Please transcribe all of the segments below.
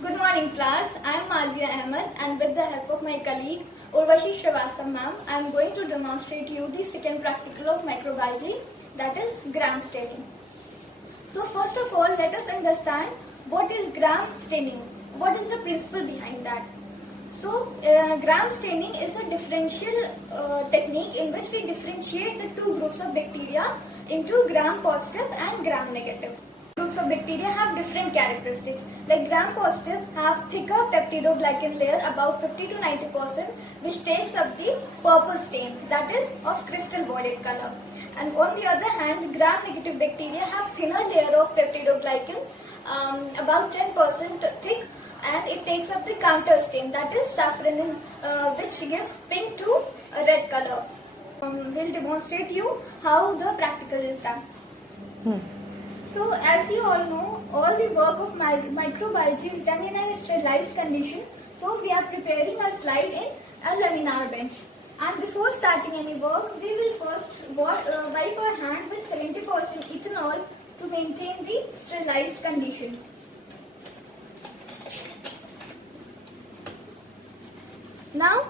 Good morning class, I am Mazia Ahmed and with the help of my colleague Urvashi Srivastava ma'am, I am going to demonstrate you the second practical of microbiology, that is gram staining. So first of all, let us understand what is gram staining. What is the principle behind that? So gram staining is a differential technique in which we differentiate the two groups of bacteria into gram positive and gram negative. Groups of bacteria have different characteristics. Like gram positive have thicker peptidoglycan layer about 50 to 90%, which takes up the purple stain, that is of crystal violet color. And on the other hand, gram negative bacteria have thinner layer of peptidoglycan, about 10% thick, and it takes up the counter stain, that is safranin, which gives pink to a red color. We'll demonstrate you how the practical is done. So as you all know, all the work of microbiology is done in a sterilized condition. So we are preparing a slide in a laminar bench. And before starting any work, we will first wipe our hand with 70% ethanol to maintain the sterilized condition. Now,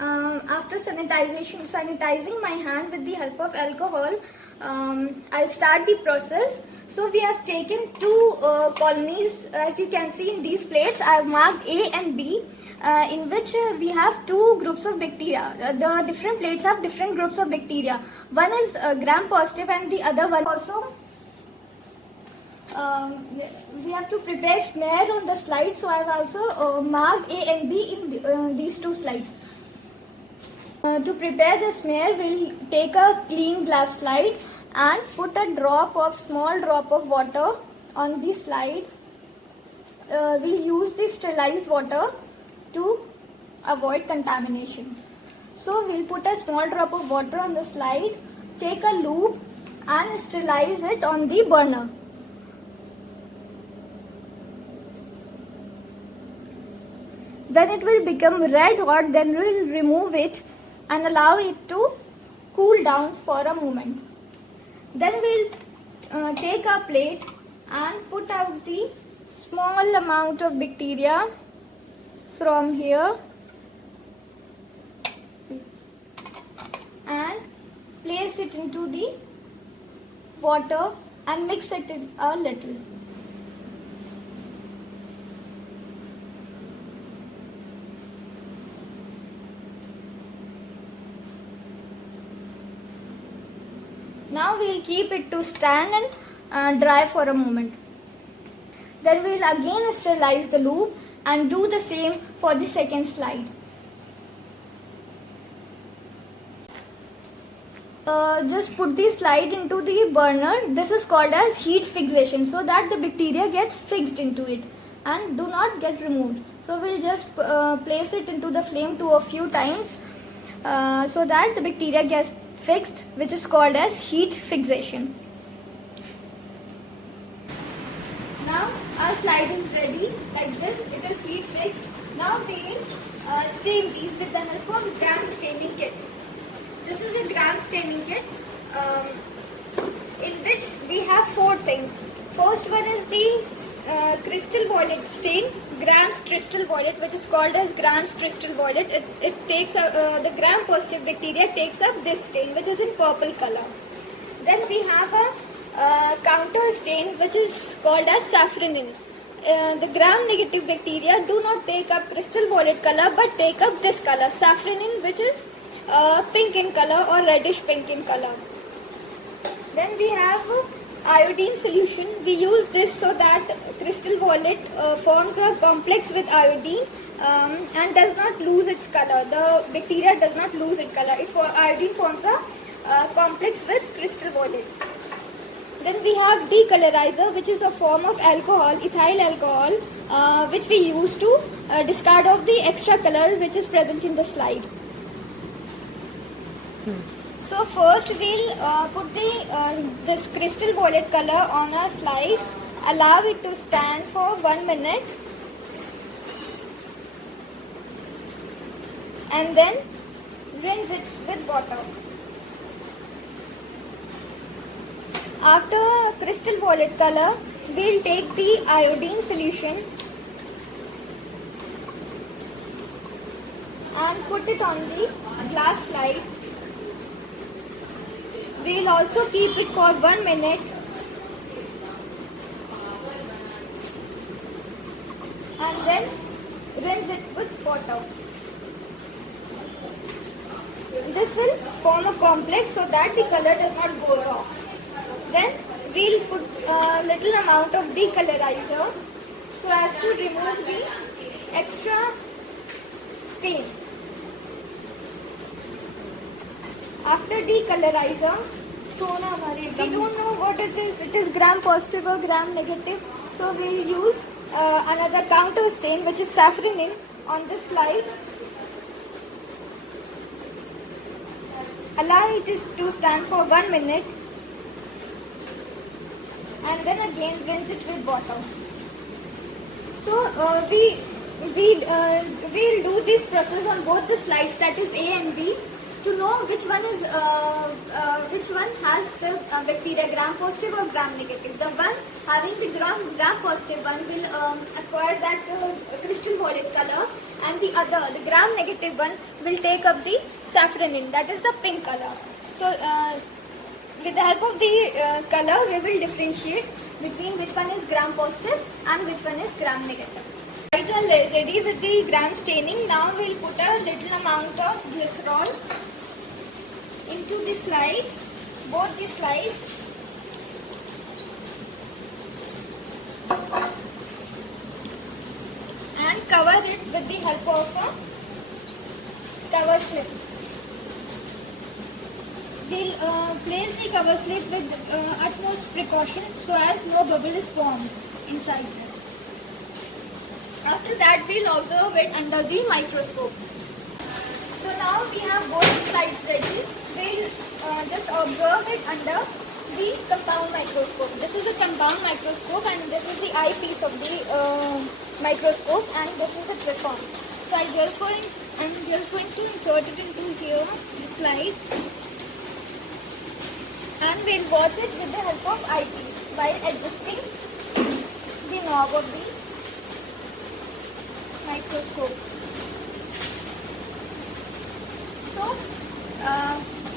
after sanitizing my hand with the help of alcohol, I'll start the process. So we have taken two colonies, as you can see in these plates. I have marked A and B, in which we have two groups of bacteria. The different plates have different groups of bacteria. One is gram positive and the other one also. We have to prepare smear on the slide, so I have also marked A and B in these two slides. To prepare the smear, we'll take a clean glass slide and put a small drop of water on the slide. We'll use the sterilized water to avoid contamination. So we'll put a small drop of water on the slide, take a loop and sterilize it on the burner. When it will become red hot, then we'll remove it and allow it to cool down for a moment. Then we'll take a plate and put out the small amount of bacteria from here and place it into the water and mix it a little. Now we'll keep it to stand and dry for a moment. Then we'll again sterilize the loop and do the same for the second slide. Just put the slide into the burner. This is called as heat fixation, so that the bacteria gets fixed into it and do not get removed. So we'll just place it into the flame to a few times so that the bacteria gets fixed, which is called as heat fixation. Now our slide is ready like this. It is heat fixed. Now we will stain these with the help of gram staining kit. This is a gram staining kit in which we have four things. First one is the crystal violet stain, Gram's crystal violet, which is called as Gram's crystal violet. It takes the gram positive bacteria takes up this stain, which is in purple color. Then we have a counter stain, which is called as safranin. The gram negative bacteria do not take up crystal violet color but take up this color, safranin, which is pink in color or reddish pink in color. Then we have iodine solution. We use this so that crystal violet forms a complex with iodine and does not lose its color. The bacteria does not lose its color if iodine forms a complex with crystal violet. Then we have decolorizer, which is a form of alcohol, ethyl alcohol, which we use to discard off the extra color which is present in the slide. So first we'll put this crystal violet color on our slide, allow it to stand for 1 minute and then rinse it with water. After crystal violet color, we'll take the iodine solution and put it on the glass slide. We'll also keep it for 1 minute and then rinse it with water. This will form a complex so that the color does not go off. Then we'll put a little amount of decolorizer so as to remove the extra stain. After decolorizer, we don't know what it is gram positive or gram negative, so we'll use another counter stain, which is saffronin, on this slide. Allow it to stand for 1 minute and then again rinse it with water. So we'll do this process on both the slides, that is A and B, to know which one has the bacteria gram positive or gram negative. The one having the gram positive one will acquire that crystal violet color, and the gram negative one will take up the saffronin, that is the pink color. So with the help of the color, we will differentiate between which one is gram positive and which one is gram negative. Slides are ready with the gram staining. Now we'll put a little amount of glycerol into the slides, both the slides, and cover it with the help of a cover slip. We'll place the cover slip with utmost precaution so as no bubble is formed inside this. After that, we'll observe it under the microscope. So now we have both the slides ready. We'll just observe it under the compound microscope. This is a compound microscope and this is the eyepiece of the microscope, and this is the triphon. So I'm just going to insert it into here, the slide, and we'll watch it with the help of eyepiece while adjusting the knob of the microscope. So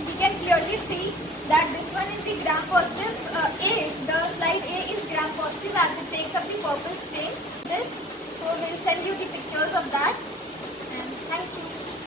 we can clearly see that this one is the gram positive. The slide A is gram positive as it takes up the purple stain. So we'll send you the pictures of that.